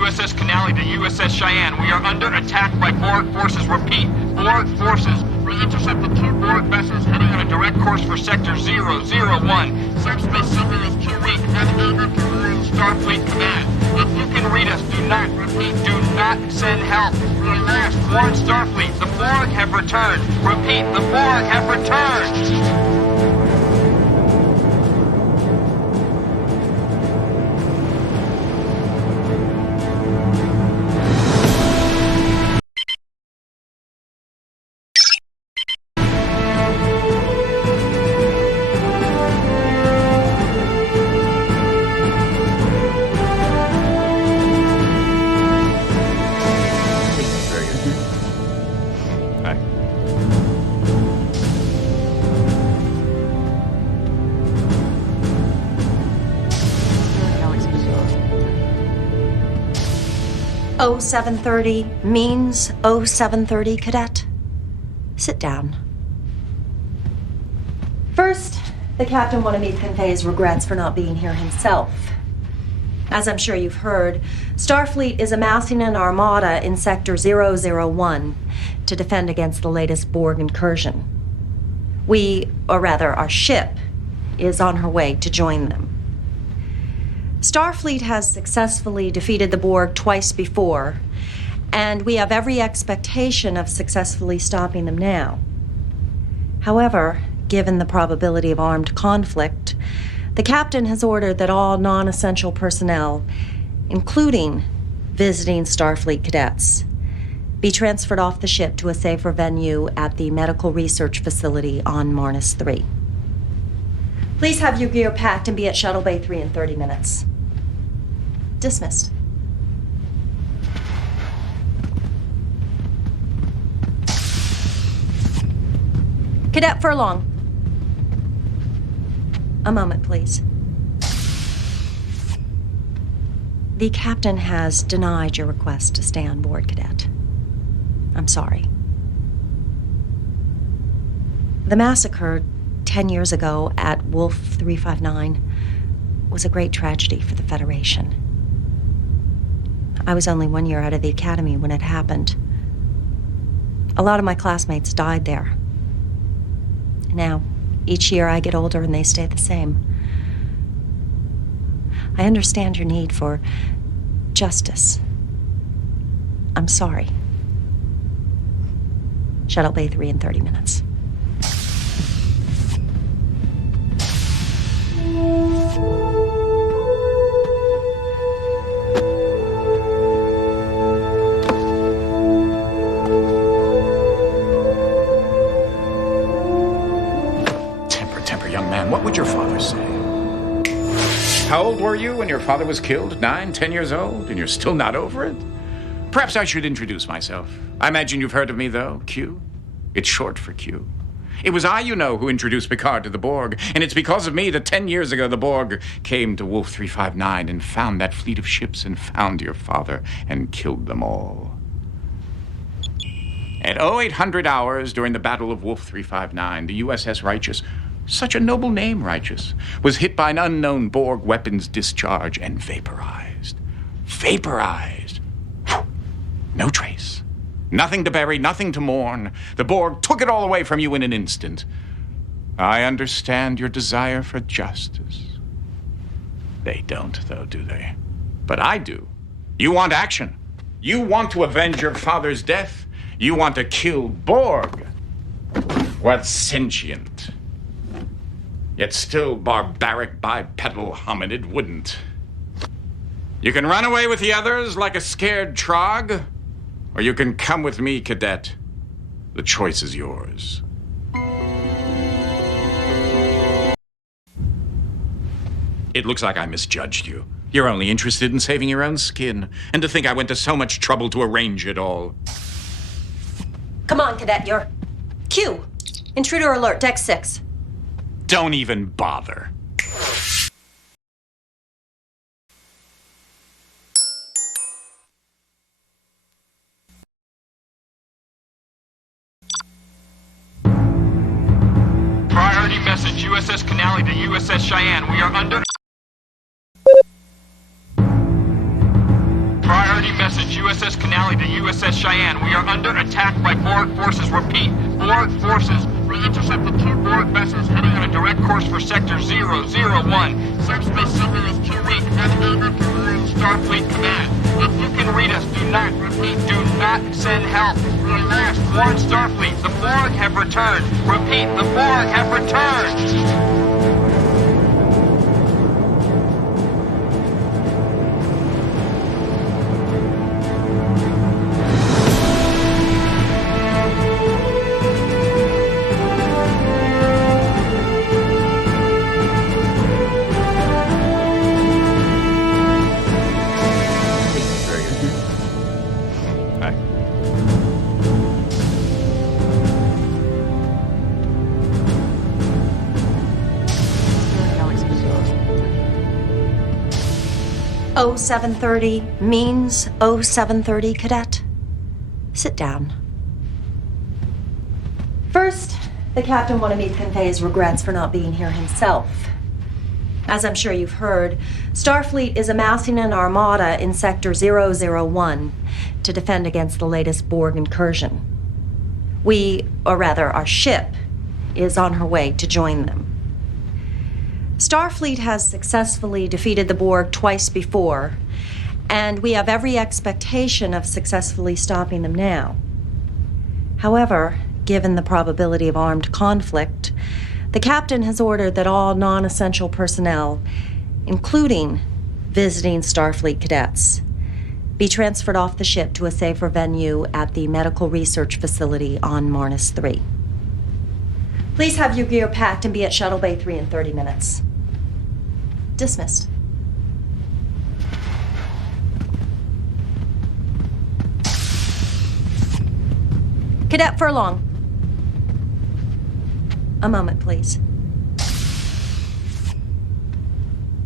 USS Canali to USS Cheyenne. We are under attack by Borg forces. Repeat, Borg forces. We intercepted 2 Borg vessels heading on a direct course for Sector 001. Subspace signal is too weak. Navigator to Starfleet Command. If you can read us, do not, repeat, do not send help. We are last. Warn Starfleet. The Borg have returned. Repeat, the Borg have returned. Oh, 7:30 means 0730, Cadet. Sit down. First, the captain wanted me to convey his regrets for not being here himself. As I'm sure you've heard, Starfleet is amassing an armada in Sector 001 to defend against the latest Borg incursion. Our ship, is on her way to join them. Starfleet has successfully defeated the Borg twice before, and we have every expectation of successfully stopping them now. However, given the probability of armed conflict, the captain has ordered that all non-essential personnel, including visiting Starfleet cadets, be transferred off the ship to a safer venue at the medical research facility on Marnus 3. Please have your gear packed and be at Shuttle Bay 3 in 30 minutes. Dismissed. Cadet Furlong. A moment, please. The captain has denied your request to stay on board, Cadet. I'm sorry. The massacre 10 years ago at Wolf 359 was a great tragedy for the Federation. I was only 1 year out of the academy when it happened. A lot of my classmates died there. Now, each year I get older and they stay the same. I understand your need for justice. I'm sorry. Shuttle Bay 3 in 30 minutes. What would your father say? How old were you when your father was killed? 9, 10 years old, and you're still not over it? Perhaps I should introduce myself. I imagine you've heard of me, though, Q. It's short for Q. It was I, who introduced Picard to the Borg, and it's because of me that 10 years ago the Borg came to Wolf 359 and found that fleet of ships and found your father and killed them all. At 0800 hours during the Battle of Wolf 359, the USS Righteous, such a noble name, Righteous, was hit by an unknown Borg weapons discharge and vaporized. Vaporized. Whew. No trace. Nothing to bury, nothing to mourn. The Borg took it all away from you in an instant. I understand your desire for justice. They don't, though, do they? But I do. You want action. You want to avenge your father's death. You want to kill Borg. What's sentient? Yet still barbaric bipedal hominid wouldn't. You can run away with the others like a scared trog, or you can come with me, Cadet. The choice is yours. It looks like I misjudged you. You're only interested in saving your own skin, and to think I went to so much trouble to arrange it all. Come on, Cadet, you're... Q! Intruder alert, Deck 6. Don't even bother. Priority message, USS Canali to USS Cheyenne. We are under... Priority USS Canali to USS Cheyenne. We are under attack by Borg forces. Repeat, Borg forces. We intercepted 2 Borg vessels heading on a direct course for Sector 001. Subspace signal is too weak. Unable to warn Starfleet Command. If you can read us, do not, repeat, do not send help. We are lost. Warn Starfleet. The Borg have returned. Repeat, the Borg have returned. Oh, 7:30 means 0730, Cadet. Sit down. First, the captain wanted me to convey his regrets for not being here himself. As I'm sure you've heard, Starfleet is amassing an armada in Sector 001 to defend against the latest Borg incursion. Our ship, is on her way to join them. Starfleet has successfully defeated the Borg twice before, and we have every expectation of successfully stopping them now. However, given the probability of armed conflict, the captain has ordered that all non-essential personnel, including visiting Starfleet cadets, be transferred off the ship to a safer venue at the medical research facility on Marnus 3. Please have your gear packed and be at Shuttle Bay 3 in 30 minutes. Dismissed. Cadet Furlong. A moment, please.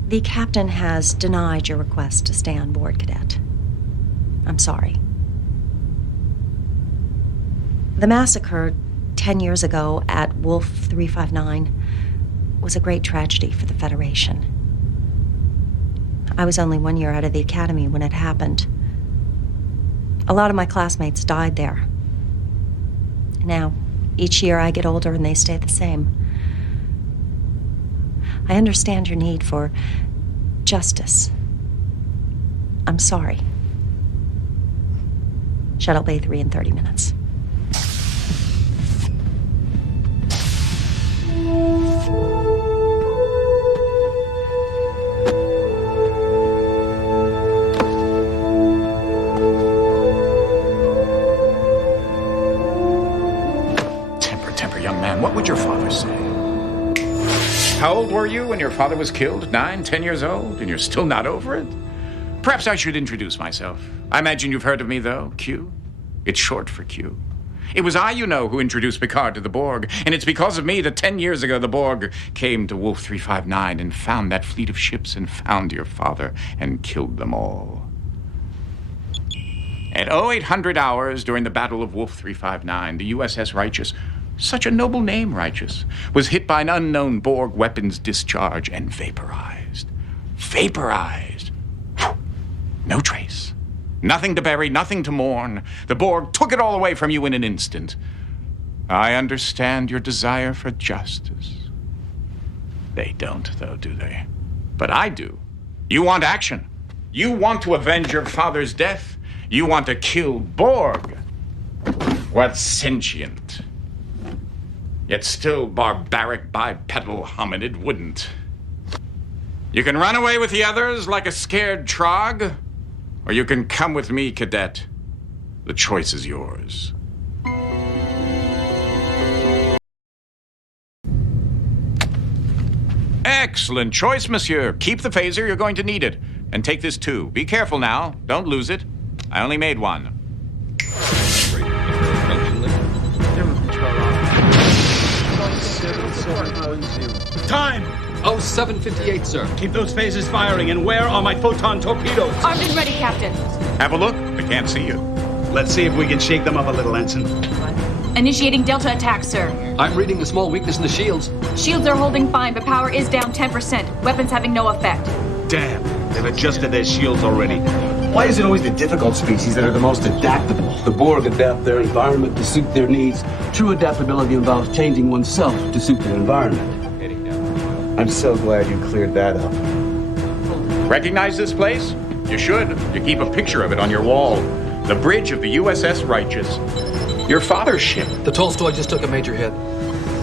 The captain has denied your request to stay on board, Cadet. I'm sorry. The massacre 10 years ago at Wolf 359 was a great tragedy for the Federation. I was only 1 year out of the academy when it happened. A lot of my classmates died there. Now, each year I get older and they stay the same. I understand your need for justice. I'm sorry. Shuttle Bay 3 in 30 minutes. What would your father say? How old were you when your father was killed? 9, 10 years old? And you're still not over it? Perhaps I should introduce myself. I imagine you've heard of me, though. Q. It's short for Q. It was I, you know, who introduced Picard to the Borg. And it's because of me that 10 years ago the Borg came to Wolf 359 and found that fleet of ships and found your father and killed them all. At 0800 hours during the Battle of Wolf 359, the USS Righteous, such a noble name, Righteous, was hit by an unknown Borg weapons discharge and vaporized. Vaporized. Whew. No trace. Nothing to bury, nothing to mourn. The Borg took it all away from you in an instant. I understand your desire for justice. They don't, though, do they? But I do. You want action. You want to avenge your father's death. You want to kill Borg. What's sentient? Yet still barbaric bipedal hominid wouldn't. You can run away with the others like a scared trog, or you can come with me, Cadet. The choice is yours. Excellent choice, monsieur. Keep the phaser, you're going to need it. And take this too. Be careful now. Don't lose it. I only made one. Time! 0758, sir. Keep those phasers firing, and where are my photon torpedoes? Armed and ready, Captain. Have a look. They can't see you. Let's see if we can shake them up a little, Ensign. Initiating Delta attack, sir. I'm reading a small weakness in the shields. Shields are holding fine, but power is down 10%. Weapons having no effect. Damn, they've adjusted their shields already. Why is it always the difficult species that are the most adaptable? The Borg adapt their environment to suit their needs. True adaptability involves changing oneself to suit their environment. I'm so glad you cleared that up. Recognize this place? You should. You keep a picture of it on your wall. The bridge of the USS Righteous. Your father's ship. The Tolstoy just took a major hit.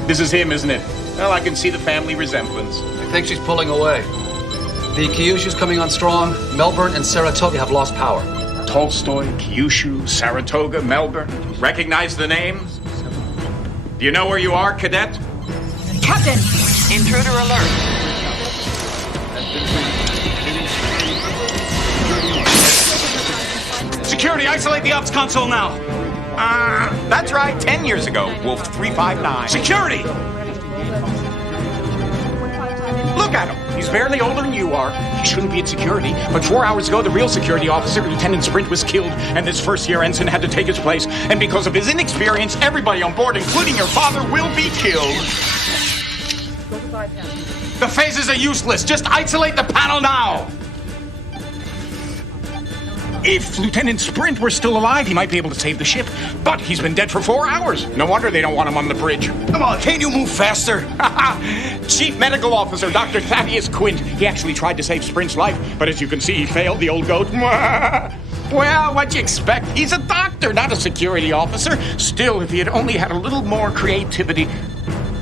This is him, isn't it? Well, I can see the family resemblance. I think she's pulling away. The Kyushu's coming on strong. Melbourne and Saratoga have lost power. Tolstoy, Kyushu, Saratoga, Melbourne. Recognize the names? Do you know where you are, cadet? Captain! Intruder alert. Security, isolate the ops console now. That's right, 10 years ago, Wolf 359. Security! Look at him. He's barely older than you are. He shouldn't be at security. But 4 hours ago, the real security officer, Lieutenant Sprint, was killed, and this first-year ensign had to take his place. And because of his inexperience, everybody on board, including your father, will be killed. The phases are useless. Just isolate the panel now. If Lieutenant Sprint were still alive, he might be able to save the ship. But he's been dead for 4 hours. No wonder they don't want him on the bridge. Come on, can't you move faster? Chief Medical Officer Dr. Thaddeus Quint. He actually tried to save Sprint's life, but as you can see, he failed, the old goat. Well, what'd you expect? He's a doctor, not a security officer. Still, if he had only had a little more creativity.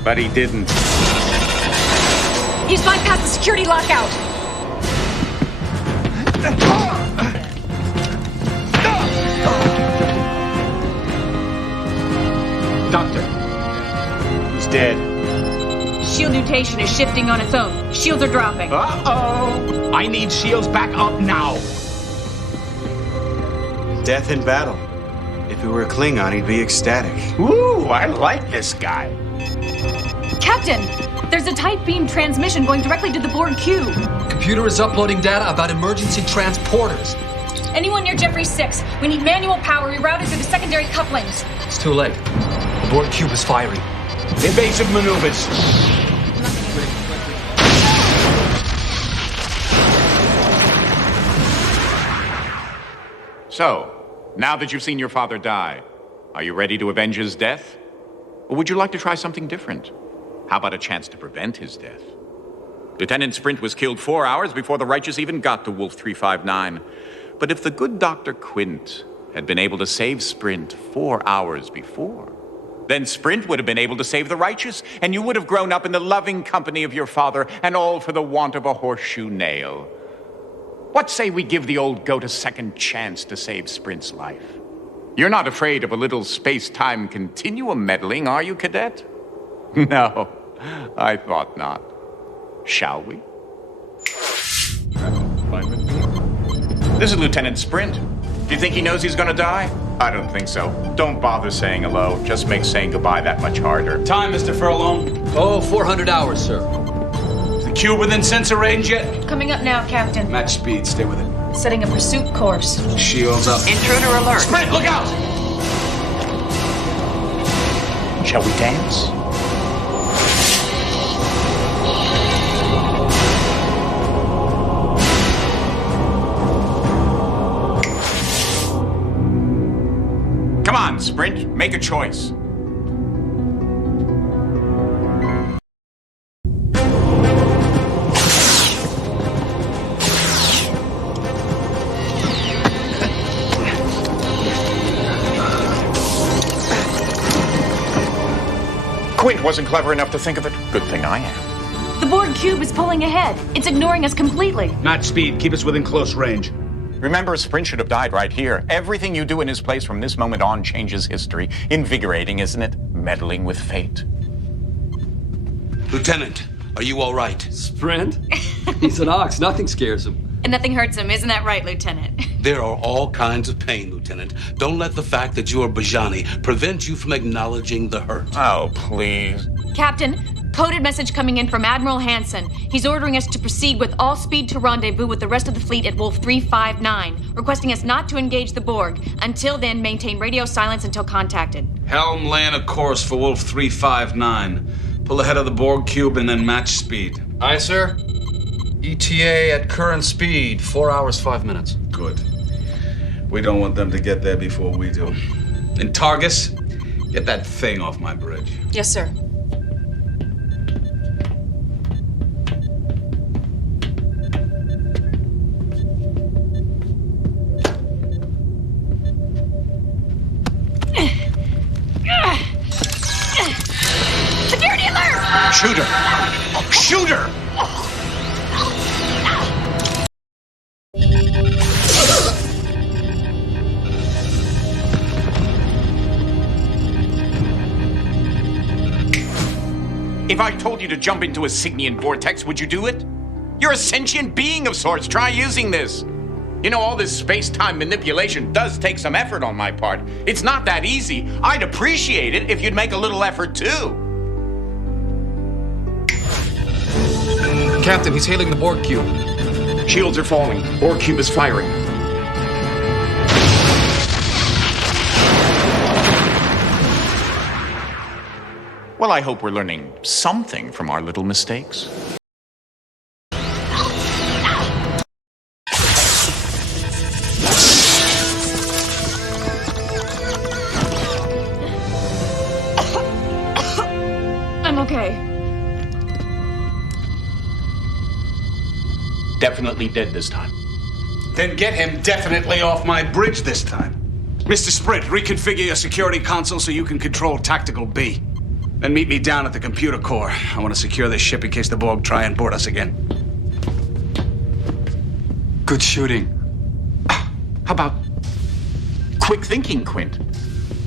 But he didn't. He's bypassed the security lockout! Doctor, he's dead. Shield mutation is shifting on its own. Shields are dropping. Uh-oh. I need shields back up now. Death in battle. If he were a Klingon, he'd be ecstatic. Ooh, I like this guy. Captain! There's a tight beam transmission going directly to the Borg cube. Computer is uploading data about emergency transporters. Anyone near Jeffrey 6? We need manual power rerouted through the secondary couplings. It's too late. The Borg cube is firing. Evasive maneuvers. So, now that you've seen your father die, are you ready to avenge his death? Or would you like to try something different? How about a chance to prevent his death? Lieutenant Sprint was killed 4 hours before the Righteous even got to Wolf 359. But if the good Dr. Quint had been able to save Sprint 4 hours before, then Sprint would have been able to save the Righteous, and you would have grown up in the loving company of your father, and all for the want of a horseshoe nail. What say we give the old goat a second chance to save Sprint's life? You're not afraid of a little space-time continuum meddling, are you, cadet? No, I thought not. Shall we? This is Lieutenant Sprint. Do you think he knows he's gonna die? I don't think so. Don't bother saying hello. Just makes saying goodbye that much harder. Time, Mr. Furlong. Oh, 400 hours, sir. Is the cube within sensor range yet? Coming up now, Captain. Match speed, stay with it. Setting a pursuit course. Shields up. Intruder alert. Sprint, look out! Shall we dance? Come on, Sprint. Make a choice. Quint wasn't clever enough to think of it. Good thing I am. The Borg cube is pulling ahead. It's ignoring us completely. Match speed, keep us within close range. Remember, Sprint should have died right here. Everything you do in his place from this moment on changes history. Invigorating, isn't it? Meddling with fate. Lieutenant, are you all right? Sprint? He's an ox. Nothing scares him. And nothing hurts him, isn't that right, Lieutenant? There are all kinds of pain, Lieutenant. Don't let the fact that you are Bajani prevent you from acknowledging the hurt. Oh, please. Captain, coded message coming in from Admiral Hansen. He's ordering us to proceed with all speed to rendezvous with the rest of the fleet at Wolf 359, requesting us not to engage the Borg. Until then, maintain radio silence until contacted. Helm land a course for Wolf 359. Pull ahead of the Borg cube and then match speed. Aye, sir. ETA at current speed, 4 hours, 5 minutes. Good. We don't want them to get there before we do. And Targus, get that thing off my bridge. Yes, sir. Security alert! Shoot her! Shoot her! If I told you to jump into a Signian vortex, would you do it? You're a sentient being of sorts. Try using this. You know, all this space-time manipulation does take some effort on my part. It's not that easy. I'd appreciate it if you'd make a little effort, too. Captain, he's hailing the Borg cube. Shields are falling. Borg cube is firing. Well, I hope we're learning something from our little mistakes. I'm okay. Definitely dead this time. Then get him definitely off my bridge this time. Mr. Sprint, reconfigure your security console so you can control Tactical B. Then meet me down at the computer core. I want to secure this ship in case the Borg try and board us again. Good shooting. How about quick thinking, Quint?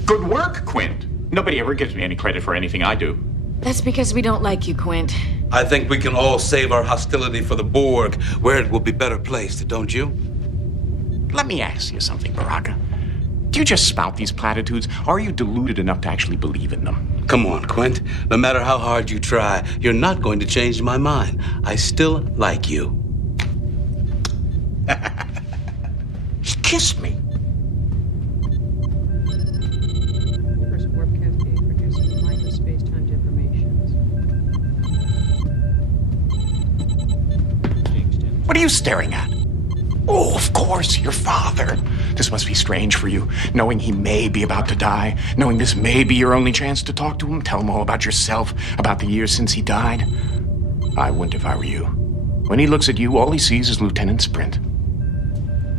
Good work, Quint. Nobody ever gives me any credit for anything I do. That's because we don't like you, Quint. I think we can all save our hostility for the Borg, where it will be better placed, don't you? Let me ask you something, Baraka. Do you just spout these platitudes, or are you deluded enough to actually believe in them? Come on, Quint. No matter how hard you try, you're not going to change my mind. I still like you. He kissed me. First warp cascade producing minor space-time deformations. What are you staring at? Oh, of course, your father. This must be strange for you, knowing he may be about to die, knowing this may be your only chance to talk to him, tell him all about yourself, about the years since he died. I wouldn't if I were you. When he looks at you, all he sees is Lieutenant Sprint.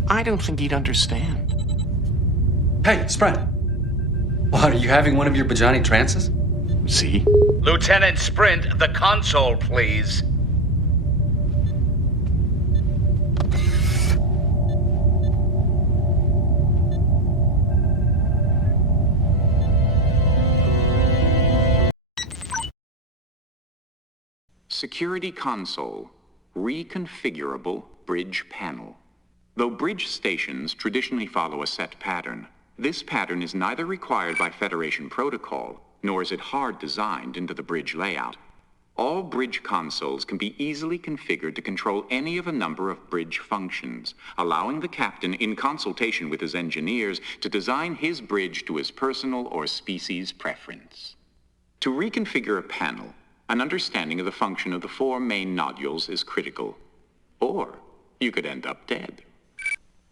I don't think he'd understand. Hey, Sprint. What, are you having one of your Bajani trances? See? Lieutenant Sprint, the console, please. Security console, reconfigurable bridge panel. Though bridge stations traditionally follow a set pattern, this pattern is neither required by Federation protocol, nor is it hard designed into the bridge layout. All bridge consoles can be easily configured to control any of a number of bridge functions, allowing the captain, in consultation with his engineers, to design his bridge to his personal or species preference. To reconfigure a panel, an understanding of the function of the four main nodules is critical. Or you could end up dead.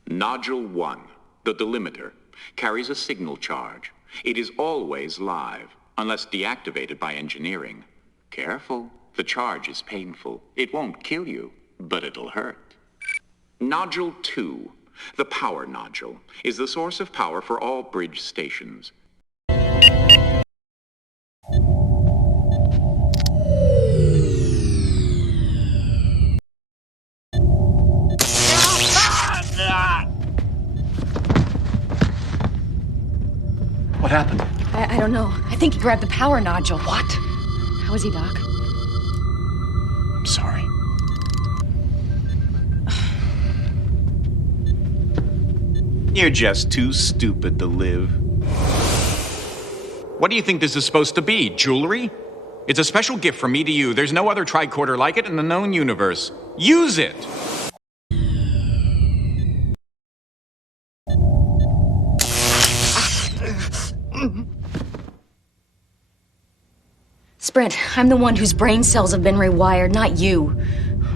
Nodule 1, the delimiter, carries a signal charge. It is always live, unless deactivated by engineering. Careful, the charge is painful. It won't kill you, but it'll hurt. Nodule 2, the power nodule, is the source of power for all bridge stations. What happened? I don't know. I think he grabbed the power nodule. What? How is he, Doc? I'm sorry. You're just too stupid to live. What do you think this is supposed to be? Jewelry? It's a special gift from me to you. There's no other tricorder like it in the known universe. Use it! Sprint, I'm the one whose brain cells have been rewired, not you.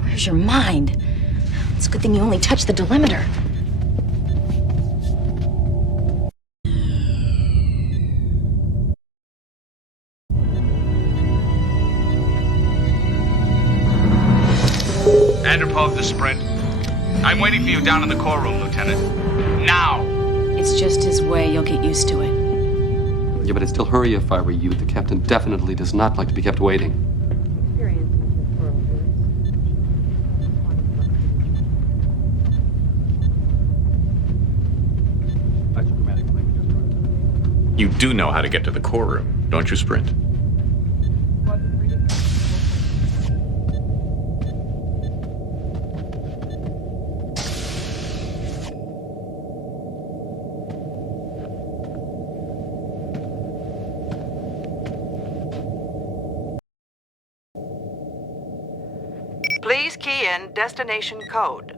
Where's your mind? It's a good thing you only touched the delimiter. Sprint. I'm waiting for you down in the core room, Lieutenant. Now! It's just his way. You'll get used to it. Yeah, but I'd still hurry if I were you. The captain definitely does not like to be kept waiting. You do know how to get to the core room, don't you, Sprint? Please key in destination code.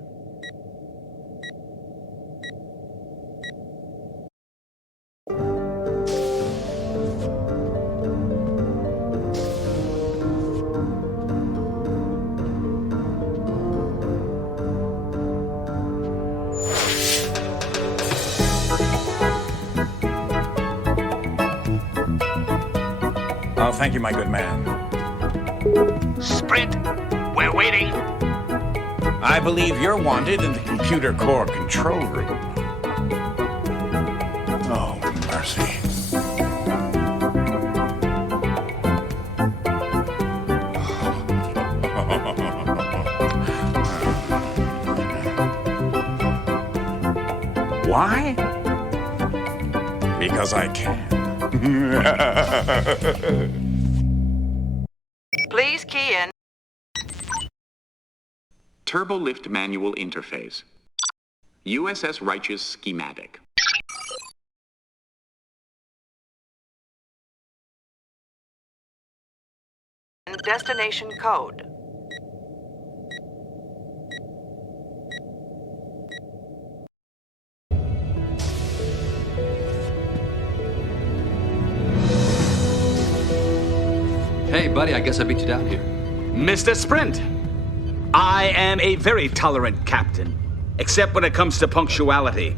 Oh, thank you, my good man. Sprint, we're waiting. I believe you're wanted in the computer core control room. Oh, mercy. Why? Because I can. Please key in Turbo lift manual interface. USS Righteous schematic. destination code. Hey, buddy, I guess I beat you down here. Mr. Sprint, I am a very tolerant captain, except when it comes to punctuality.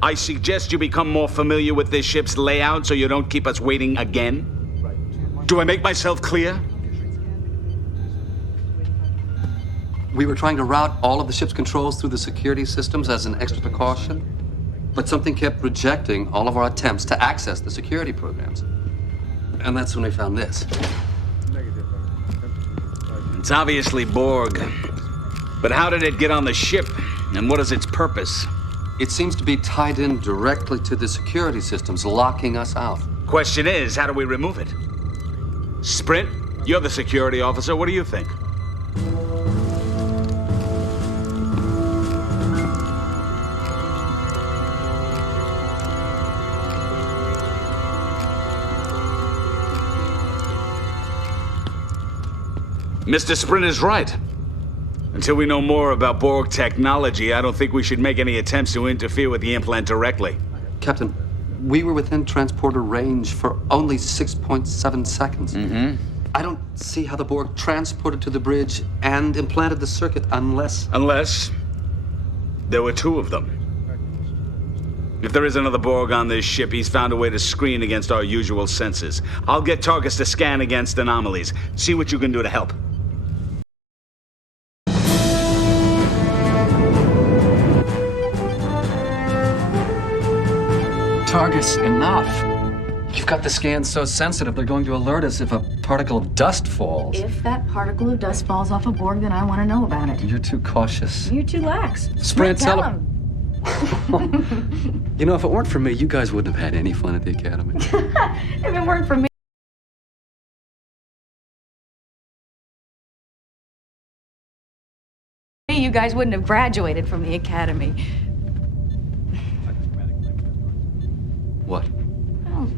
I suggest you become more familiar with this ship's layout so you don't keep us waiting again. Do I make myself clear? We were trying to route all of the ship's controls through the security systems as an extra precaution, but something kept rejecting all of our attempts to access the security programs. And that's when we found this. It's obviously Borg. But how did it get on the ship, and what is its purpose? It seems to be tied in directly to the security systems, locking us out. Question is, how do we remove it? Sprint, you're the security officer. What do you think? Mr. Sprint is right. Until we know more about Borg technology, I don't think we should make any attempts to interfere with the implant directly. Captain, we were within transporter range for only 6.7 seconds. I don't see how the Borg transported to the bridge and implanted the circuit unless... Unless there were two of them. If there is another Borg on this ship, he's found a way to screen against our usual senses. I'll get targets to scan against anomalies. See what you can do to help. Targets, enough. You've got the scans so sensitive, they're going to alert us if a particle of dust falls. If that particle of dust falls off a Borg, then I want to know about it. You're too cautious. You're too lax. Sprint, tell him. You know, if it weren't for me, you guys wouldn't have had any fun at the academy. If it weren't for me, you guys wouldn't have graduated from the academy. What? Oh.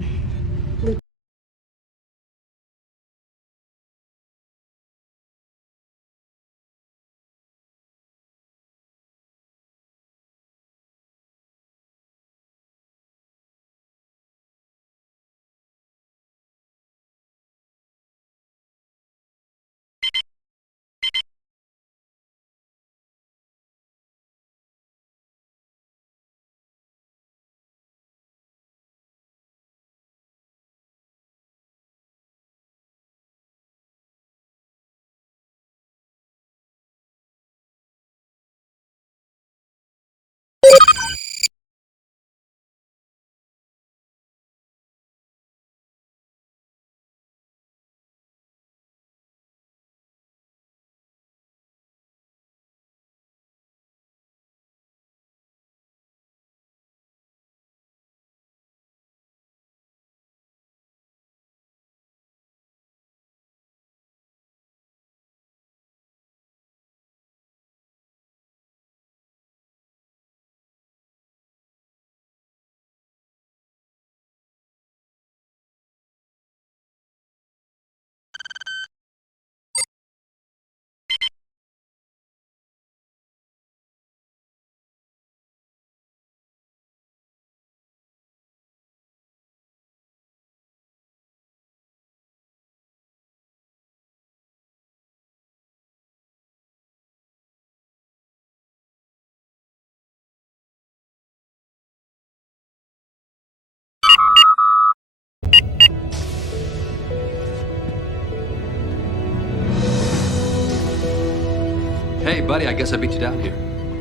Hey, buddy, I guess I beat you down here.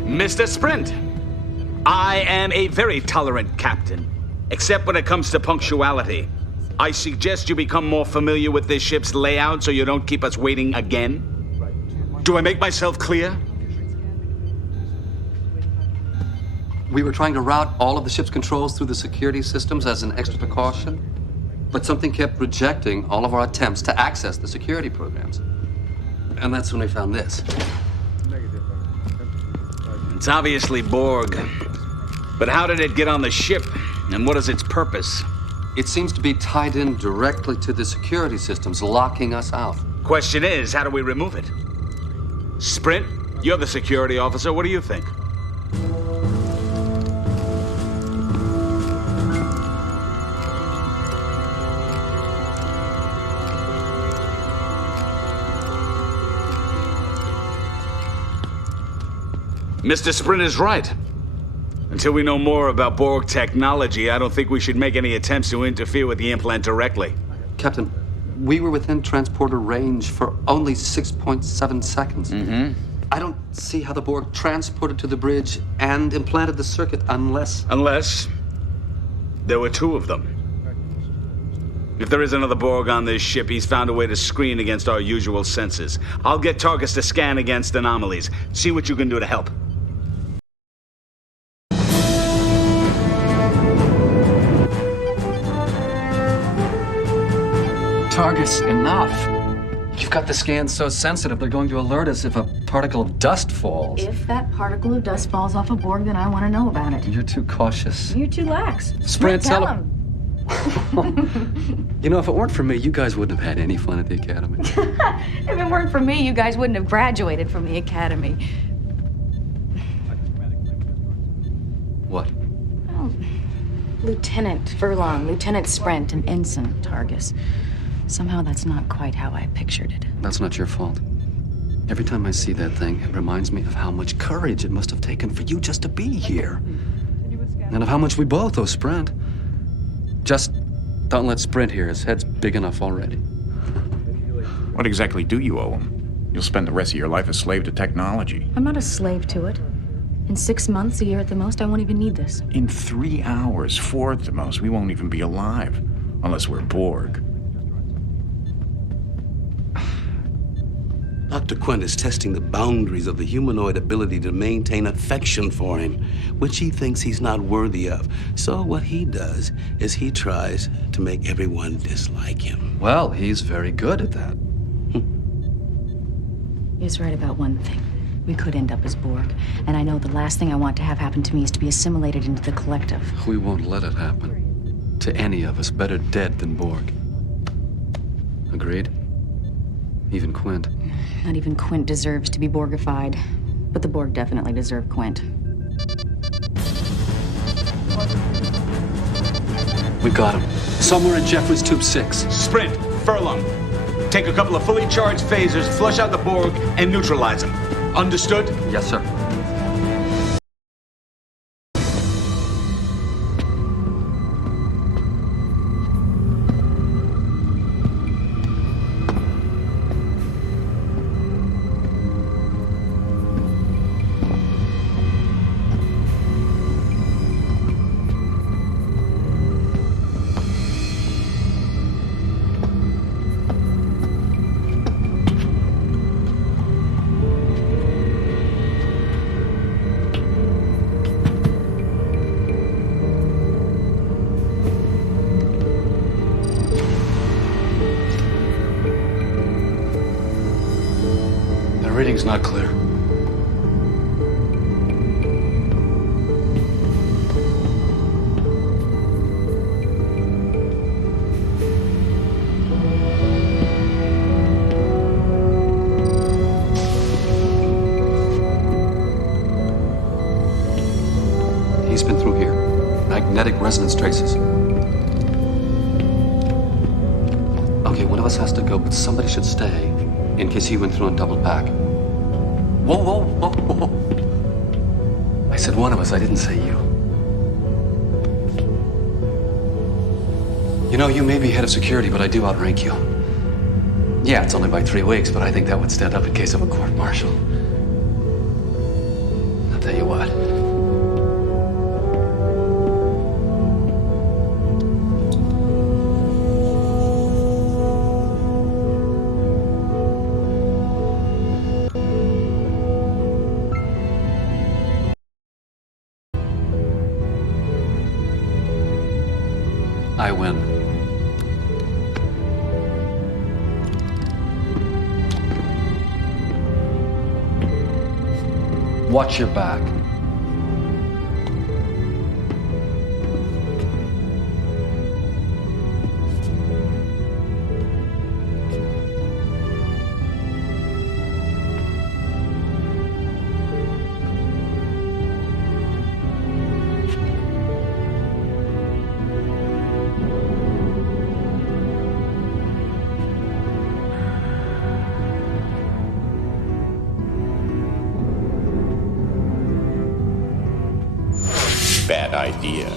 Mr. Sprint, I am a very tolerant captain, except when it comes to punctuality. I suggest you become more familiar with this ship's layout so you don't keep us waiting again. Do I make myself clear? We were trying to route all of the ship's controls through the security systems as an extra precaution, but something kept rejecting all of our attempts to access the security programs. And that's when we found this. It's obviously Borg. But how did it get on the ship? And what is its purpose? It seems to be tied in directly to the security systems, locking us out. Question is, how do we remove it? Sprint, you're the security officer. What do you think? Mr. Sprint is right. Until we know more about Borg technology, I don't think we should make any attempts to interfere with the implant directly. Captain, we were within transporter range for only 6.7 seconds. I don't see how the Borg transported to the bridge and implanted the circuit unless... Unless there were two of them. If there is another Borg on this ship, he's found a way to screen against our usual senses. I'll get Tarkus to scan against anomalies. See what you can do to help. Targus, enough. You've got the scans so sensitive, they're going to alert us if a particle of dust falls. If that particle of dust falls off a Borg, then I want to know about it. You're too cautious. You're too lax. Sprint, tell tell him. You know, if it weren't for me, you guys wouldn't have had any fun at the academy. If it weren't for me, you guys wouldn't have graduated from the academy. What? Oh, Lieutenant Furlong, Lieutenant Sprint, and Ensign Targus. Somehow that's not quite how I pictured it. That's not your fault. Every time I see that thing, it reminds me of how much courage it must have taken for you just to be here. And of how much we both owe Sprint. Just don't let Sprint hear. His head's big enough already. What exactly do you owe him? You'll spend the rest of your life a slave to technology. I'm not a slave to it. In 6 months, a year at the most, I won't even need this. In 3 hours, 4 at the most, we won't even be alive. Unless we're Borg. Dr. Quint is testing the boundaries of the humanoid ability to maintain affection for him, which he thinks he's not worthy of. So what he does is he tries to make everyone dislike him. Well, he's very good at that. He's right about one thing. We could end up as Borg, and I know the last thing I want to have happen to me is to be assimilated into the collective. We won't let it happen. To any of us, better dead than Borg. Agreed? Even Quint. Not even Quint deserves to be Borgified, but the Borg definitely deserve Quint. We got him. Somewhere in Jeffrey's Tube 6. Sprint, Furlong. Take a couple of fully charged phasers, flush out the Borg, and neutralize them. Understood? Yes, sir. Reading's not clear. He's been through here. Magnetic resonance traces. Okay, one of us has to go, but somebody should stay in case he went through and doubled back. Whoa, whoa, whoa, whoa. I said one of us, I didn't say you. You know, you may be head of security, but I do outrank you. Yeah, it's only by 3 weeks, but I think that would stand up in case of a court-martial. you what. I win. Watch your back. Bad idea.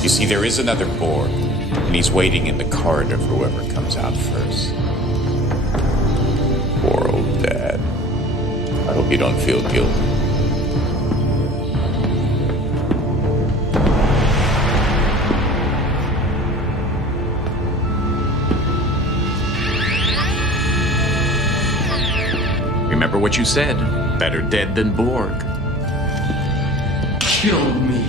You see, there is another Borg, and he's waiting in the corridor for whoever comes out first. Poor old Dad. I hope you don't feel guilty. Remember what you said. Better dead than Borg. Kill me.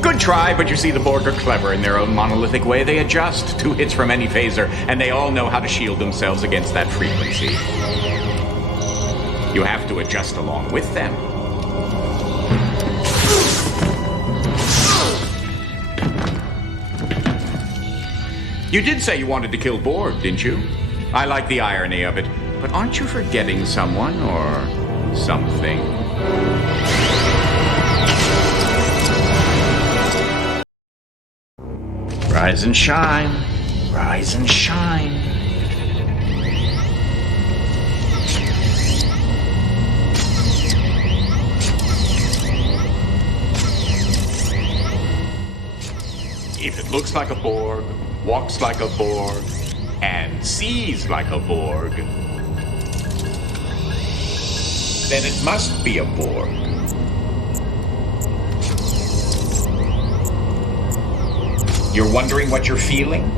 Good try, but you see, the Borg are clever in their own monolithic way. They adjust. 2 hits from any phaser, and they all know how to shield themselves against that frequency. You have to adjust along with them. You did say you wanted to kill Borg, didn't you? I like the irony of it, but aren't you forgetting someone or something? Rise and shine, rise and shine. If it looks like a Borg, walks like a Borg, and sees like a Borg, then it must be a Borg. You're wondering what you're feeling?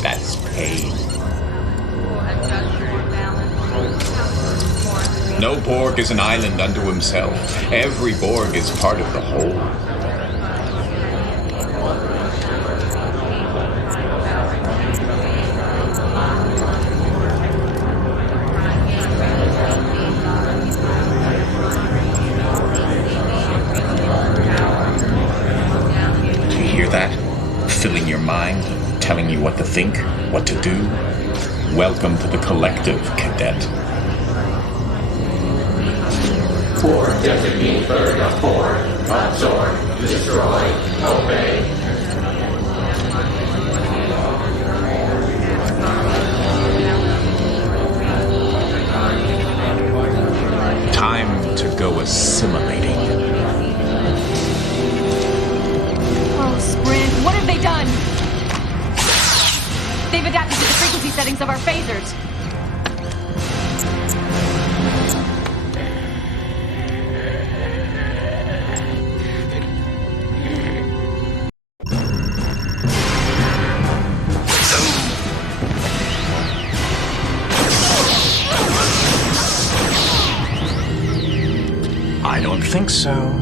That's pain. No Borg is an island unto himself. Every Borg is part of the whole. Filling your mind, telling you what to think, what to do. Welcome to the collective, cadet. Borg designate bird of Borg. Absorb, destroy, obey. Time to go assimilating. Sprint, what have they done? They've adapted to the frequency settings of our phasers. I don't think so.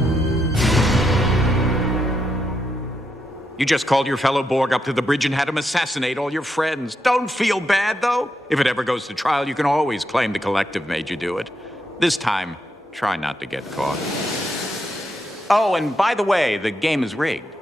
You just called your fellow Borg up to the bridge and had him assassinate all your friends. Don't feel bad, though. If it ever goes to trial, you can always claim the collective made you do it. This time, try not to get caught. Oh, and by the way, the game is rigged.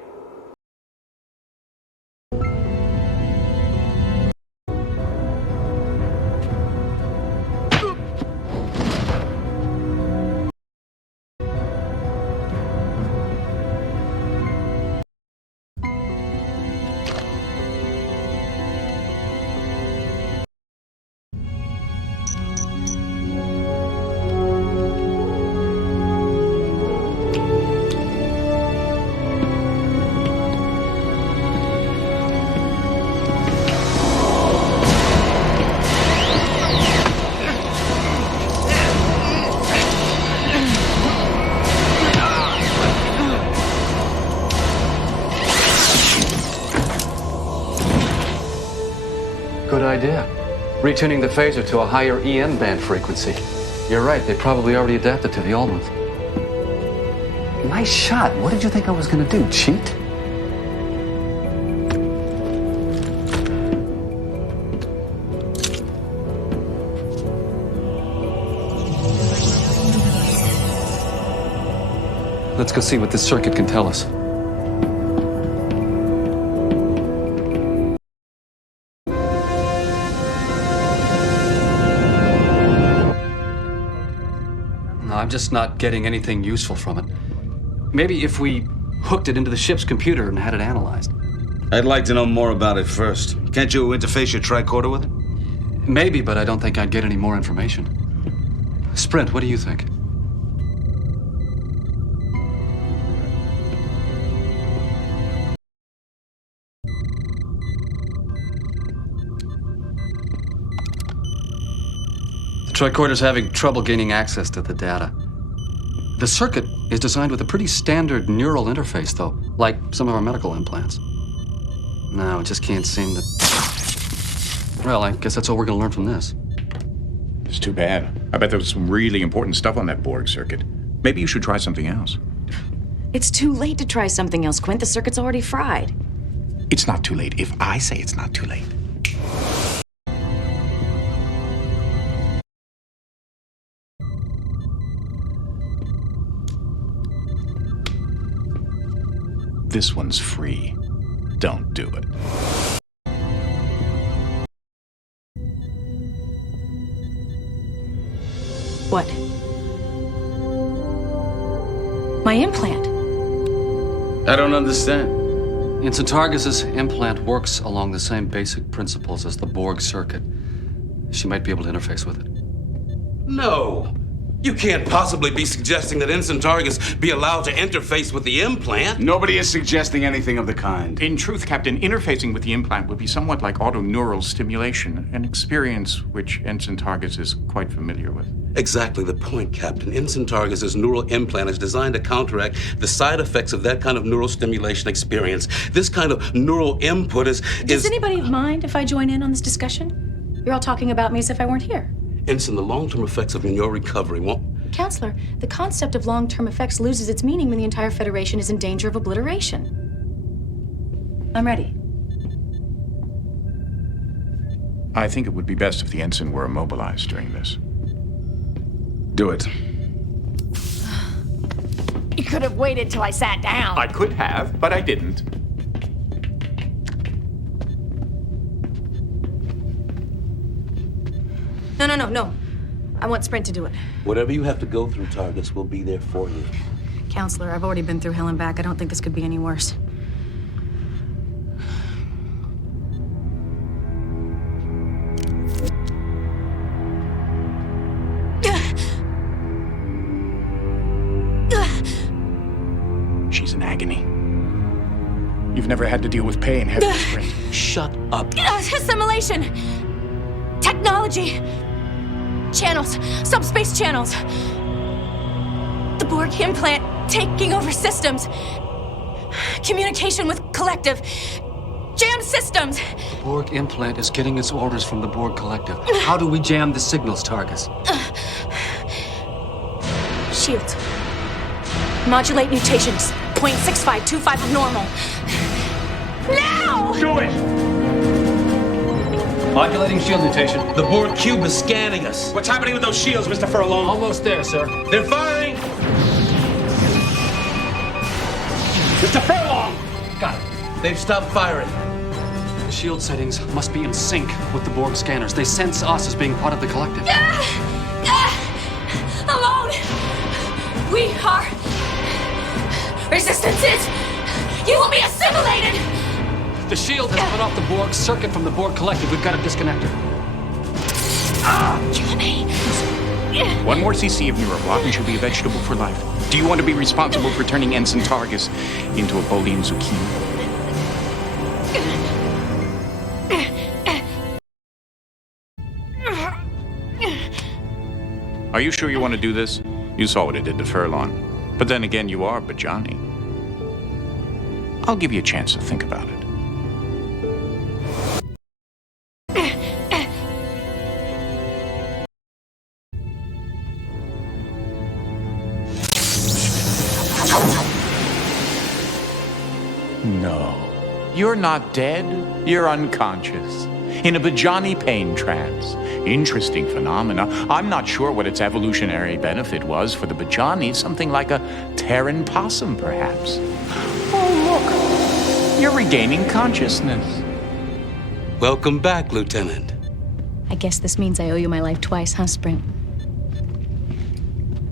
Retuning the phaser to a higher EM band frequency. You're right, they probably already adapted to the old ones. Nice shot. What did you think I was going to do, cheat? Let's go see what this circuit can tell us. No, I'm just not getting anything useful from it. Maybe if we hooked it into the ship's computer and had it analyzed. I'd like to know more about it first. Can't you interface your tricorder with it? Maybe, but I don't think I'd get any more information. Sprint, what do you think? The tricorder's having trouble gaining access to the data. The circuit is designed with a pretty standard neural interface, though, like some of our medical implants. No, it just can't seem to... Well, I guess that's all we're going to learn from this. It's too bad. I bet there was some really important stuff on that Borg circuit. Maybe you should try something else. It's too late to try something else, Quint. The circuit's already fried. It's not too late if I say it's not too late. This one's free. Don't do it. What? My implant. I don't understand. Ensign Targus's implant works along the same basic principles as the Borg circuit. She might be able to interface with it. No. You can't possibly be suggesting that Ensign Targus be allowed to interface with the implant. Nobody is suggesting anything of the kind. In truth, Captain, interfacing with the implant would be somewhat like autoneural stimulation, an experience which Ensign Targus is quite familiar with. Exactly the point, Captain. Ensign Targus's neural implant is designed to counteract the side effects of that kind of neural stimulation experience. This kind of neural input is... Does anybody mind if I join in on this discussion? You're all talking about me as if I weren't here. Ensign, the long-term effects of your recovery won't... Counselor, the concept of long-term effects loses its meaning when the entire Federation is in danger of obliteration. I'm ready. I think it would be best if the ensign were immobilized during this. Do it. You could have waited till I sat down. I could have, but I didn't. No. I want Sprint to do it. Whatever you have to go through, Targus, will be there for you. Counselor, I've already been through hell and back. I don't think this could be any worse. She's in agony. You've never had to deal with pain, have you, Sprint? Shut up. Assimilation! Technology! Channels! Subspace channels! The Borg implant taking over systems! Communication with collective! Jam systems! The Borg implant is getting its orders from the Borg collective. How do we jam the signals, Targus? Shields. Modulate mutations. 0.6525 of normal. Now! Do it! Modulating shield mutation. The Borg cube is scanning us. What's happening with those shields, Mr. Furlong? Almost there, sir. They're firing! Mr. Furlong! Got it. They've stopped firing. The shield settings must be in sync with the Borg scanners. They sense us as being part of the collective. Alone! We are resistances! You will be assimilated! The shield has cut off the Borg circuit from the Borg collective. We've got to disconnect her. Kill me! One more cc of neuroblock and she'll be a vegetable for life. Do you want to be responsible for turning Ensign Targus into a Bolian zucchini? Are you sure you want to do this? You saw what it did to Furlong. But then again, you are Bajani. I'll give you a chance to think about it. No. You're not dead. You're unconscious. In a Bajani pain trance. Interesting phenomena. I'm not sure what its evolutionary benefit was for the Bajani. Something like a Terran possum, perhaps. Oh, look. You're regaining consciousness. Welcome back, Lieutenant. I guess this means I owe you my life twice, huh, Sprint?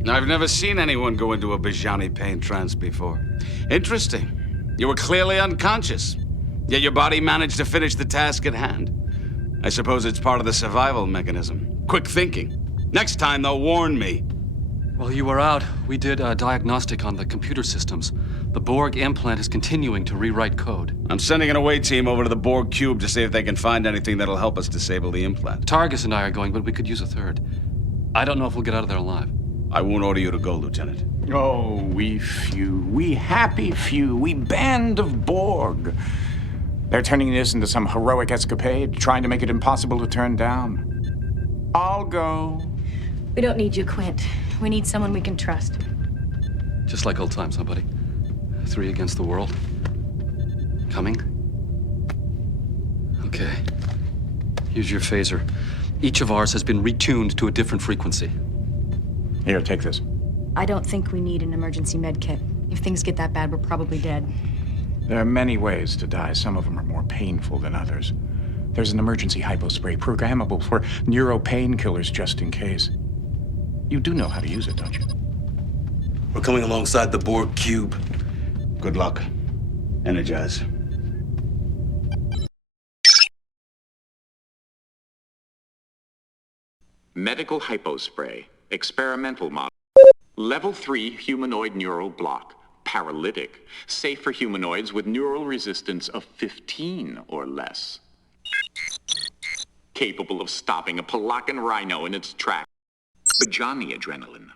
I've never seen anyone go into a Bajani pain trance before. Interesting. You were clearly unconscious, yet your body managed to finish the task at hand. I suppose it's part of the survival mechanism. Quick thinking. Next time, though, warn me. While you were out, we did a diagnostic on the computer systems. The Borg implant is continuing to rewrite code. I'm sending an away team over to the Borg cube to see if they can find anything that'll help us disable the implant. Targus and I are going, but we could use a third. I don't know if we'll get out of there alive. I won't order you to go, Lieutenant. Oh, we few, we happy few, we band of Borg. They're turning this into some heroic escapade, trying to make it impossible to turn down. I'll go. We don't need you, Quint. We need someone we can trust. Just like old times, huh, buddy? 3 against the world. Coming? Okay. Here's your phaser. Each of ours has been retuned to a different frequency. Here, take this. I don't think we need an emergency med kit. If things get that bad, we're probably dead. There are many ways to die. Some of them are more painful than others. There's an emergency hypospray programmable for neuro painkillers just in case. You do know how to use it, don't you? We're coming alongside the Borg cube. Good luck. Energize. Medical hypospray. Experimental model. Level 3 humanoid neural block. Paralytic. Safe for humanoids with neural resistance of 15 or less. Capable of stopping a Palakan rhino in its tracks. Bajani adrenaline.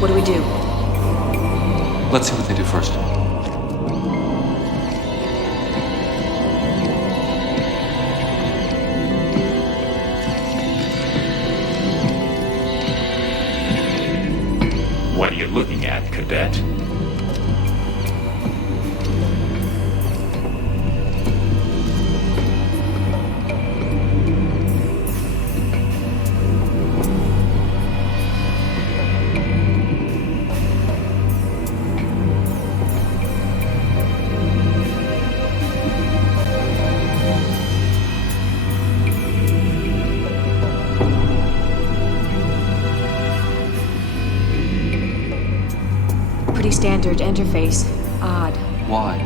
What do we do? Let's see what they do first. What are you looking at, Cadet? Pretty standard interface. Odd. Why?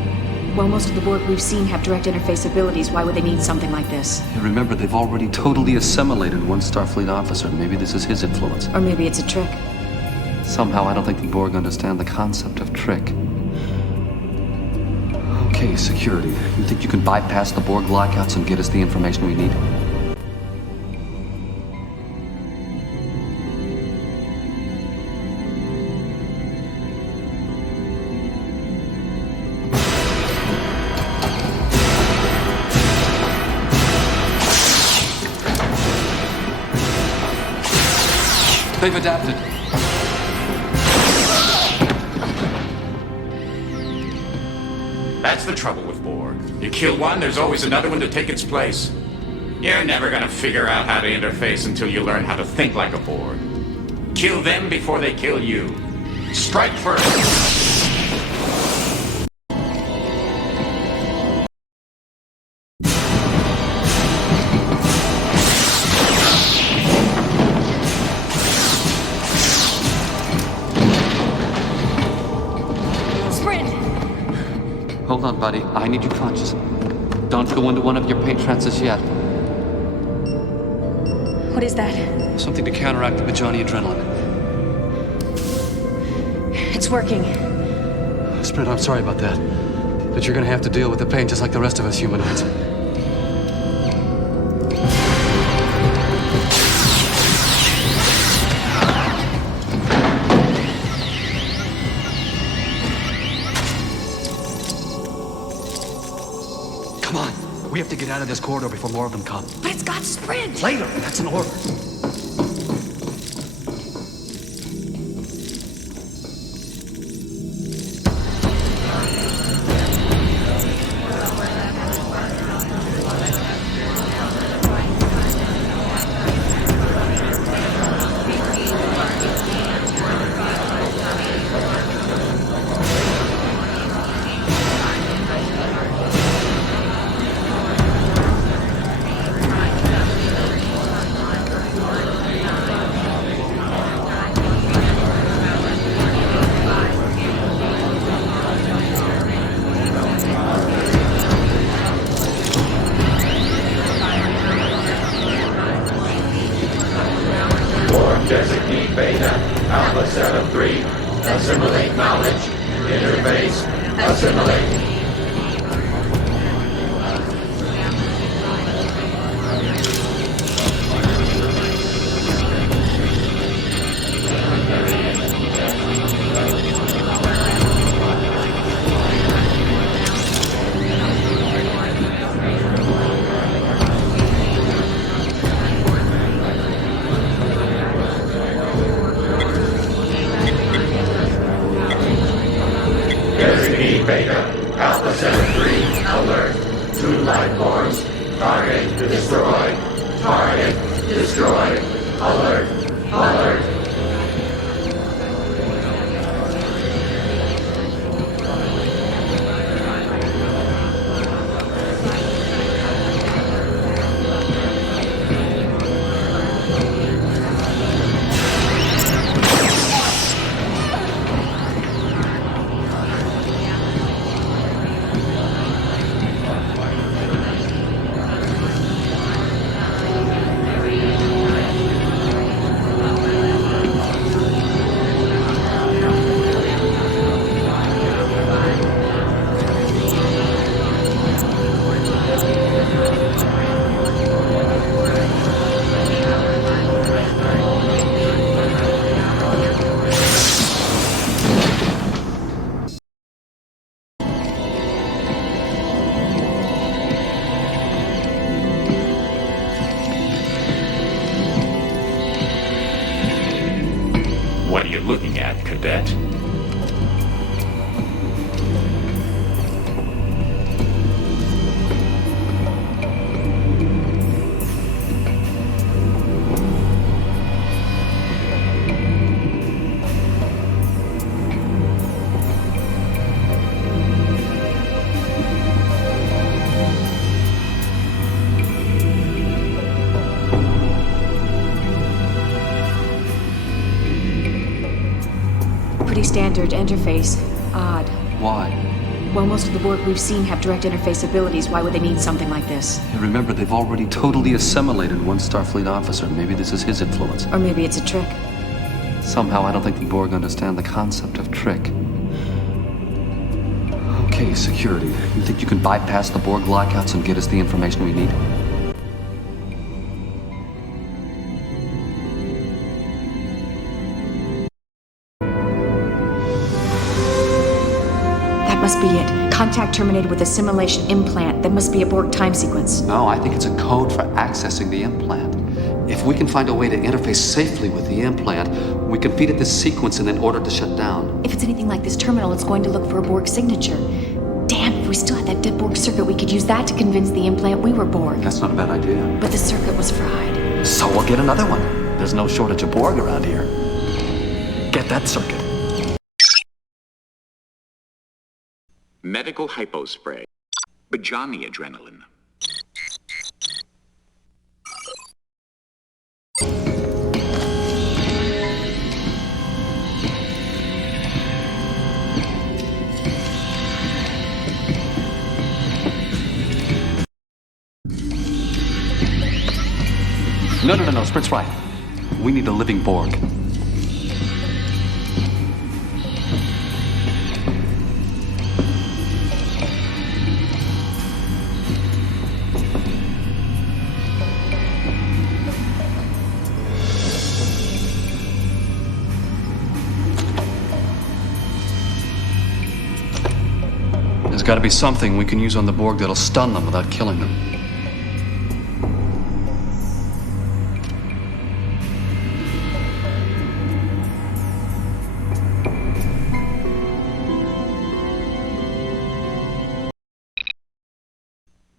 Well, most of the Borg we've seen have direct interface abilities. Why would they need something like this? Yeah, remember, they've already totally assimilated one Starfleet officer. Maybe this is his influence. Or maybe it's a trick. Somehow, I don't think the Borg understand the concept of trick. Okay, security. You think you can bypass the Borg lockouts and get us the information we need? They've adapted. That's the trouble with Borg. You kill one, there's always another one to take its place. You're never gonna figure out how to interface until you learn how to think like a Borg. Kill them before they kill you. Strike first. Hold on, buddy. I need you conscious. Don't go into one of your pain trances yet. What is that? Something to counteract the Bajani adrenaline. It's working. Sprint, I'm sorry about that. But you're gonna have to deal with the pain just like the rest of us humanoids. Come on. We have to get out of this corridor before more of them come. But it's got sprint! Later. That's an order. Designate Beta, Alpha 73. Assimilate knowledge. Interface. Assimilate. Beta, Alpha 73, alert. 2 life forms. Target destroyed. Target destroyed. Alert. Alert. What are you looking at, Cadet? Pretty standard interface. Odd. Why? Well, most of the Borg we've seen have direct interface abilities. Why would they need something like this? Hey, remember, they've already totally assimilated one Starfleet officer. Maybe this is his influence. Or maybe it's a trick. Somehow, I don't think the Borg understand the concept of trick. Okay, security. You think you can bypass the Borg lockouts and get us the information we need? That must be it. Contact terminated with assimilation implant. That must be a Borg time sequence. No, I think it's a code for accessing the implant. If we can find a way to interface safely with the implant, we can feed it this sequence and then order it to shut down. If it's anything like this terminal, it's going to look for a Borg signature. Damn, if we still had that dead Borg circuit, we could use that to convince the implant we were Borg. That's not a bad idea. But the circuit was fried. So we'll get another one. There's no shortage of Borg around here. Get that circuit. Medical hypospray. Bajani adrenaline. No, Sprit's right. We need a living Borg. There's got to be something we can use on the Borg that'll stun them without killing them.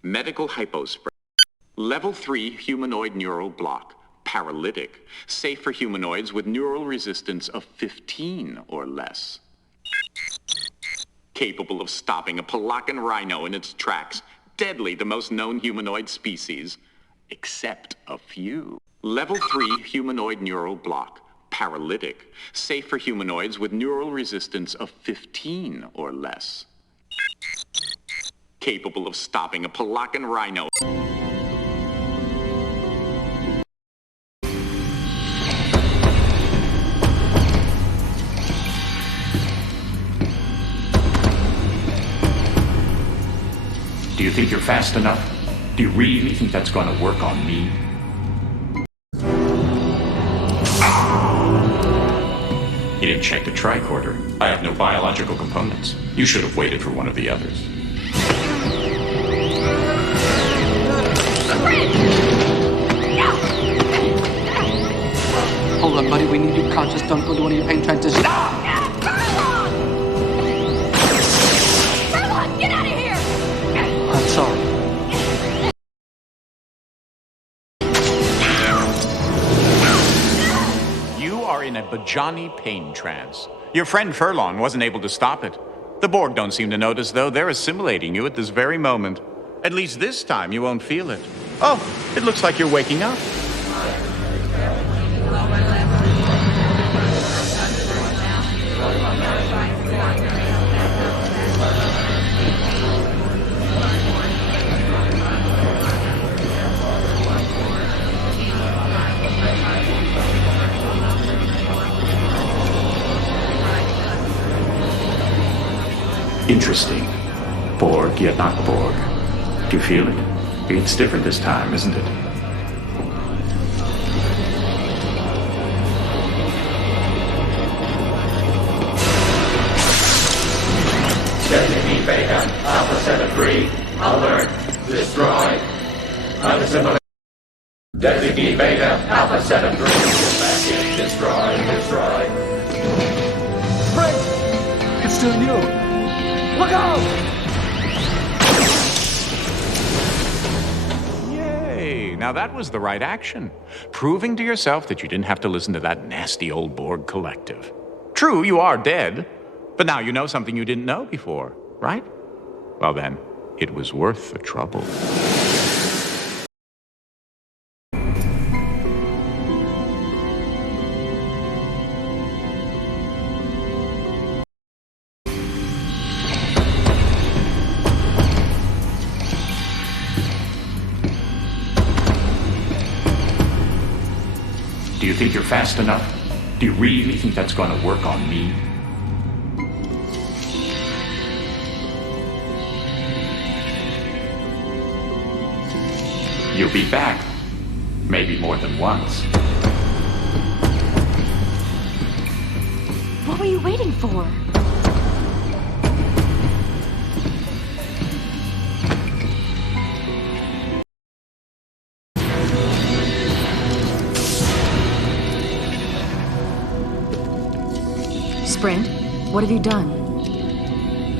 Medical hypospray. Level 3 humanoid neural block. Paralytic. Safe for humanoids with neural resistance of 15 or less. Capable of stopping a Pelacan rhino in its tracks. Deadly, the most known humanoid species. Except a few. Level 3 humanoid neural block. Paralytic. Safe for humanoids with neural resistance of 15 or less. Capable of stopping a Pelacan rhino. Do you think you're fast enough? Do you really think that's going to work on me? You didn't check the tricorder. I have no biological components. You should have waited for one of the others. Hold on, buddy. We need you conscious. Don't go to one of your pain transitions. Furlong, get out of here! I'm sorry. You are in a Bajani pain trance. Your friend Furlong wasn't able to stop it. The Borg don't seem to notice, though. They're assimilating you at this very moment. At least this time you won't feel it. Oh, it looks like you're waking up. Interesting. Borg, yet not Borg. Do you feel it? It's different this time, isn't it? Designate Beta, Alpha 73, alert, destroy, unassimilate. Designate Beta, Alpha 73, get back in, destroy. Frank! It's still you! Look out! Yay! Now that was the right action. Proving to yourself that you didn't have to listen to that nasty old Borg collective. True, you are dead. But now you know something you didn't know before, right? Well then, it was worth the trouble. Do you think you're fast enough? Do you really think that's going to work on me? You'll be back. Maybe more than once. What were you waiting for? Sprint, what have you done?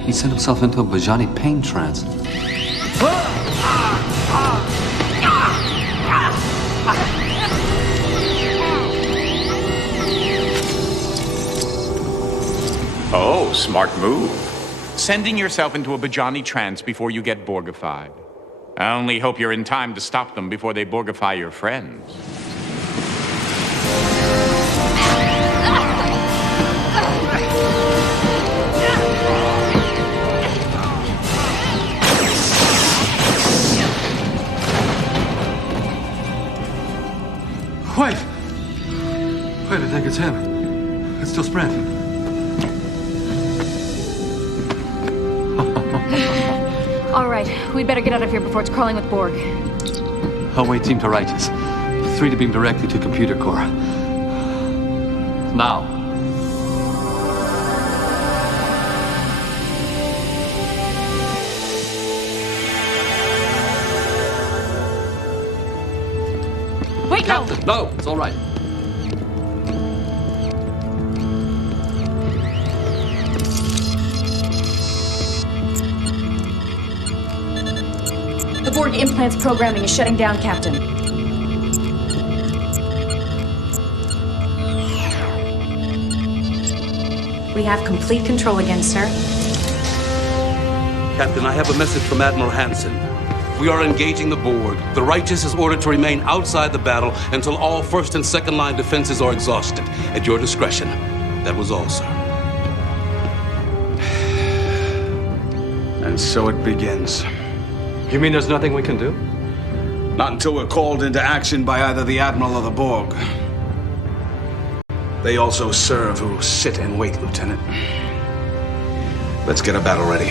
He sent himself into a Bajani pain trance. Oh, smart move. Sending yourself into a Bajani trance before you get Borgified. I only hope you're in time to stop them before they Borgify your friends. Wait! Wait, I think it's him. It's still Sprint. All right, we'd better get out of here before it's crawling with Borg. Away team to righteous. 3 to beam directly to computer core. Now. Wait, Captain, no, it's all right. The Borg implant's programming is shutting down, Captain. We have complete control again, sir. Captain, I have a message from Admiral Hansen. We are engaging the Borg. The Righteous is ordered to remain outside the battle until all first and second line defenses are exhausted. At your discretion. That was all, sir. And so it begins. You mean there's nothing we can do? Not until we're called into action by either the Admiral or the Borg. They also serve who sit and wait, Lieutenant. Let's get a battle ready.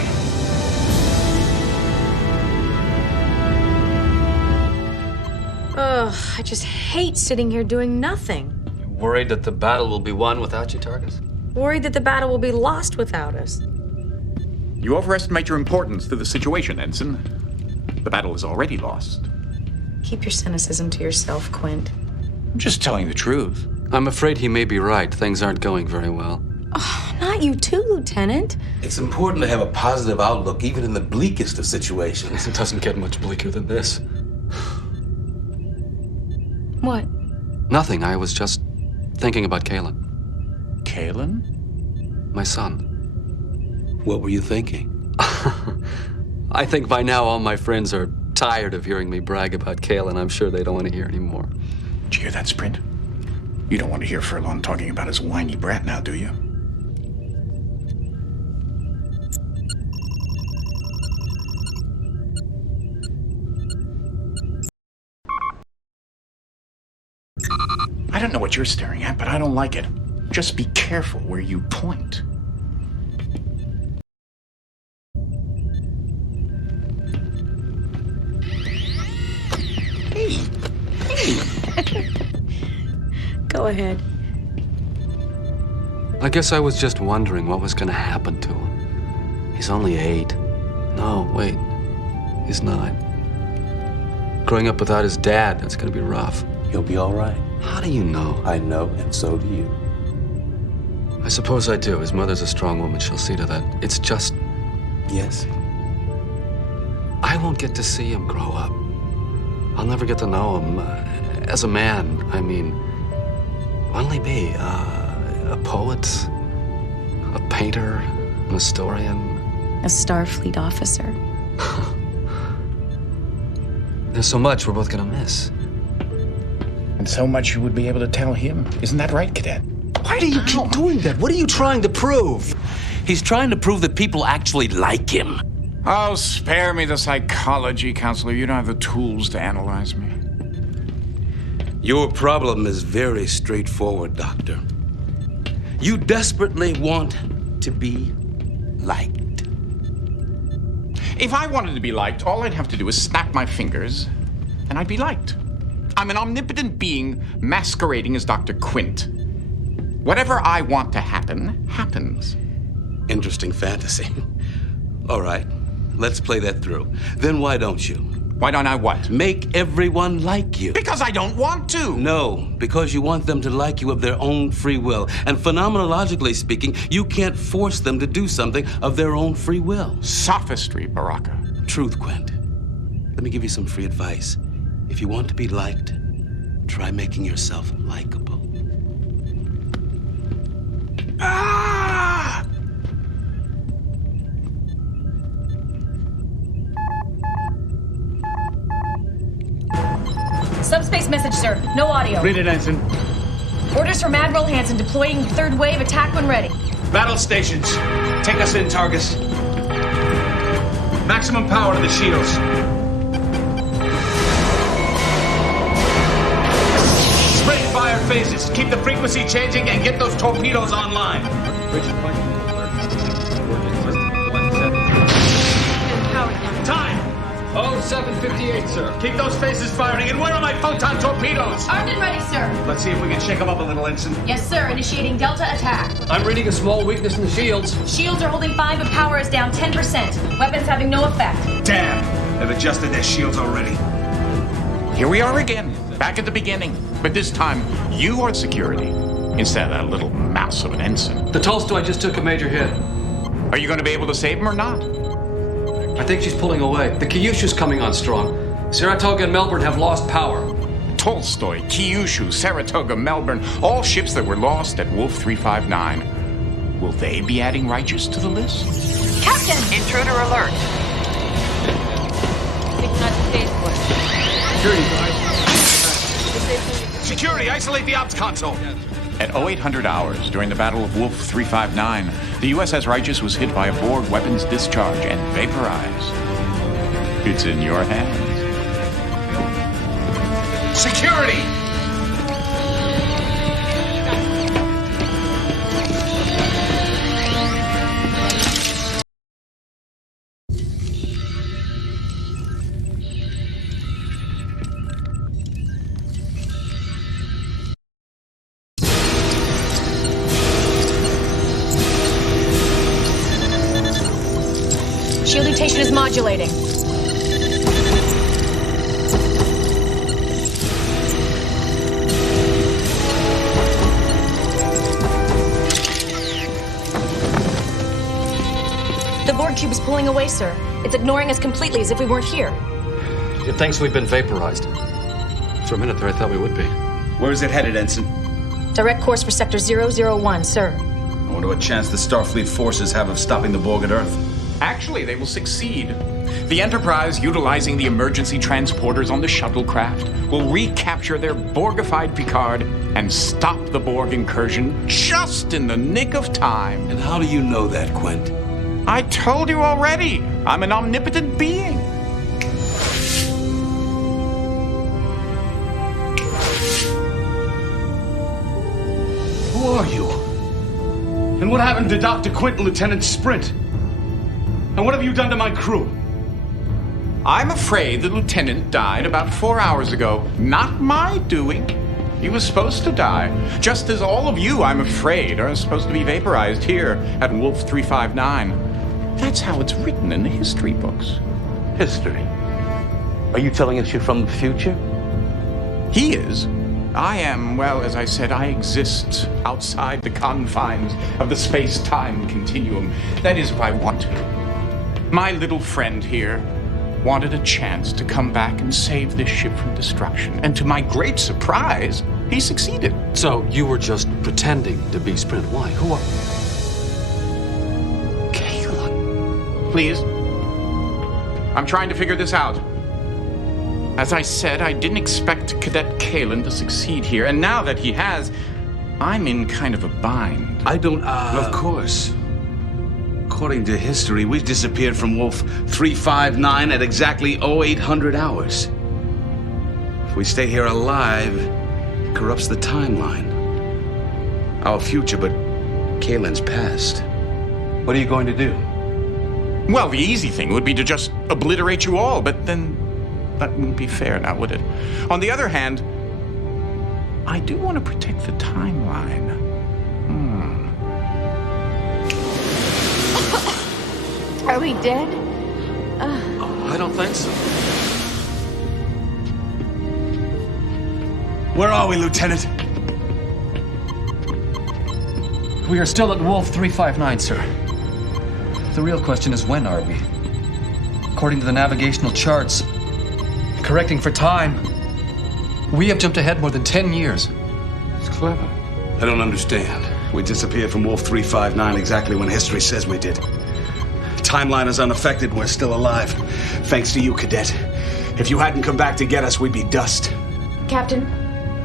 Ugh, I just hate sitting here doing nothing. Worried that the battle will be won without you, Targus? Worried that the battle will be lost without us. You overestimate your importance to the situation, Ensign. The battle is already lost. Keep your cynicism to yourself, Quint. I'm just telling the truth. I'm afraid he may be right. Things aren't going very well. Oh, not you too, Lieutenant. It's important to have a positive outlook, even in the bleakest of situations. It doesn't get much bleaker than this. What? Nothing. I was just thinking about Kalen. Kalen? My son. What were you thinking? I think by now all my friends are tired of hearing me brag about Kalen. I'm sure they don't want to hear anymore. Did you hear that, Sprint? You don't want to hear Furlong talking about his whiny brat now, do you? I don't know what you're staring at, but I don't like it. Just be careful where you point. Go ahead. I guess I was just wondering what was going to happen to him. He's only 8. No, wait. He's 9. Growing up without his dad, that's going to be rough. He'll be all right. How do you know? I know, and so do you. I suppose I do. His mother's a strong woman. She'll see to that. It's just... Yes? I won't get to see him grow up. I'll never get to know him as a man. I mean, only be a poet, a painter, an historian. A Starfleet officer. There's so much we're both gonna miss. And so much you would be able to tell him. Isn't that right, Cadet? Why do you keep doing that? What are you trying to prove? He's trying to prove that people actually like him. Oh, spare me the psychology, Counselor. You don't have the tools to analyze me. Your problem is very straightforward, Doctor. You desperately want to be liked. If I wanted to be liked, all I'd have to do is snap my fingers, and I'd be liked. I'm an omnipotent being masquerading as Dr. Quint. Whatever I want to happen, happens. Interesting fantasy. All right, let's play that through. Then why don't you? Why don't I what? Make everyone like you. Because I don't want to. No, because you want them to like you of their own free will. And phenomenologically speaking, you can't force them to do something of their own free will. Sophistry, Baraka. Truth, Quint. Let me give you some free advice. If you want to be liked, try making yourself likable. Ah! Subspace message, sir. No audio. Read it, Ensign. Orders from Admiral Hansen deploying third wave. Attack when ready. Battle stations. Take us in, Targus. Maximum power to the shields. Spring fire phases. Keep the frequency changing and get those torpedoes online. Time! 07:58, sir. Keep those phases firing. And where are my photon torpedoes? Armed and ready, sir. Let's see if we can shake them up a little, Ensign. Yes, sir. Initiating Delta attack. I'm reading a small weakness in the shields. Shields are holding 5, but power is down 10%. Weapons having no effect. Damn! They've adjusted their shields already. Here we are again, back at the beginning. But this time, you are security, instead of that little mouse of an ensign. The Tolstoy just took a major hit. Are you going to be able to save him or not? I think she's pulling away. The Kyushu's coming on strong. Saratoga and Melbourne have lost power. Tolstoy, Kyushu, Saratoga, Melbourne, all ships that were lost at Wolf 359. Will they be adding Righteous to the list? Captain! Intruder alert. Security, isolate the ops console. At 0800 hours, during the Battle of Wolf 359, the USS Righteous was hit by a Borg weapons discharge and vaporized. It's in your hands. Security! Shield mutation is modulating. The Borg cube is pulling away, sir. It's ignoring us completely, as if we weren't here. It thinks we've been vaporized. For a minute there, I thought we would be. Where is it headed, Ensign? Direct course for Sector 001, sir. I wonder what chance the Starfleet forces have of stopping the Borg at Earth. Actually, they will succeed. The Enterprise, utilizing the emergency transporters on the shuttlecraft, will recapture their Borgified Picard and stop the Borg incursion just in the nick of time. And how do you know that, Quint? I told you already. I'm an omnipotent being. Who are you? And what happened to Dr. Quint and Lieutenant Sprint? And what have you done to my crew? I'm afraid the lieutenant died about 4 hours ago. Not my doing. He was supposed to die. Just as all of you, I'm afraid, are supposed to be vaporized here at Wolf 359. That's how it's written in the history books. History? Are you telling us you're from the future? He is. I am, well, as I said, I exist outside the confines of the space-time continuum. That is, if I want to. My little friend here wanted a chance to come back and save this ship from destruction. And to my great surprise, he succeeded. So you were just pretending to be Sprint. Why? Who are... Kayla. Please. I'm trying to figure this out. As I said, I didn't expect Cadet Kalen to succeed here. And now that he has, I'm in kind of a bind. I don't, Of course. According to history, we disappeared from Wolf 359 at exactly 0800 hours. If we stay here alive, it corrupts the timeline. Our future, but Kalen's past. What are you going to do? Well, the easy thing would be to just obliterate you all, but then that wouldn't be fair now, would it? On the other hand, I do want to protect the timeline. Are we dead? I don't think so. Where are we, Lieutenant? We are still at Wolf 359, sir. The real question is, when are we? According to the navigational charts, correcting for time, we have jumped ahead more than 10 years. It's clever. I don't understand. We disappeared from Wolf 359 exactly when history says we did. Timeline is unaffected. We're still alive. Thanks to you, Cadet. If you hadn't come back to get us, we'd be dust. Captain,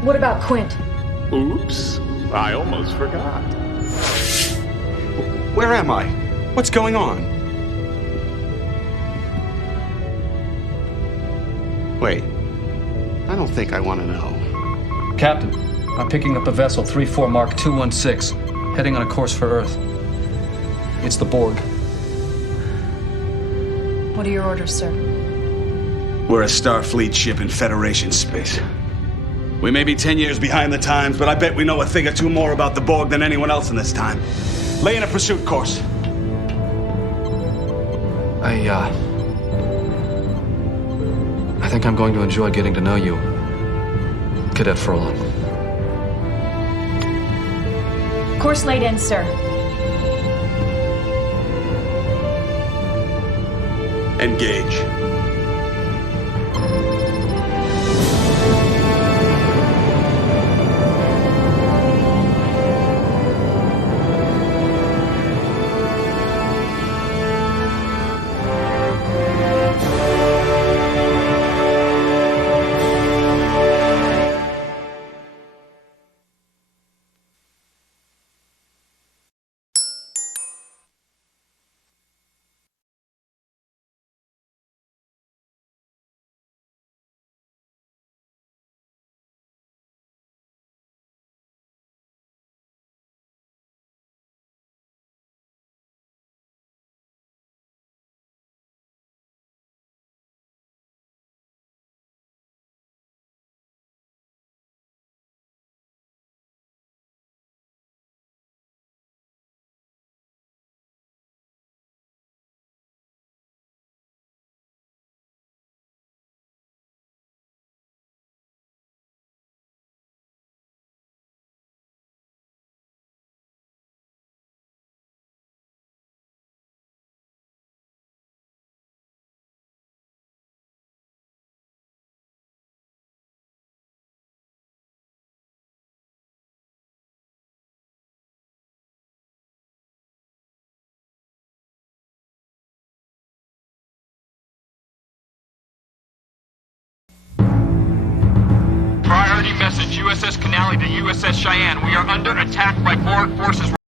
what about Quint? Oops. I almost forgot. Where am I? What's going on? Wait. I don't think I want to know. Captain, I'm picking up a vessel 34 Mark 216, heading on a course for Earth. It's the Borg. What are your orders, sir? We're a Starfleet ship in Federation space. We may be 10 years behind the times, but I bet we know a thing or two more about the Borg than anyone else in this time. Lay in a pursuit course. I think I'm going to enjoy getting to know you, Cadet Furlong. Course laid in, sir. Engage. Priority message, USS Canali to USS Cheyenne. We are under attack by Borg forces.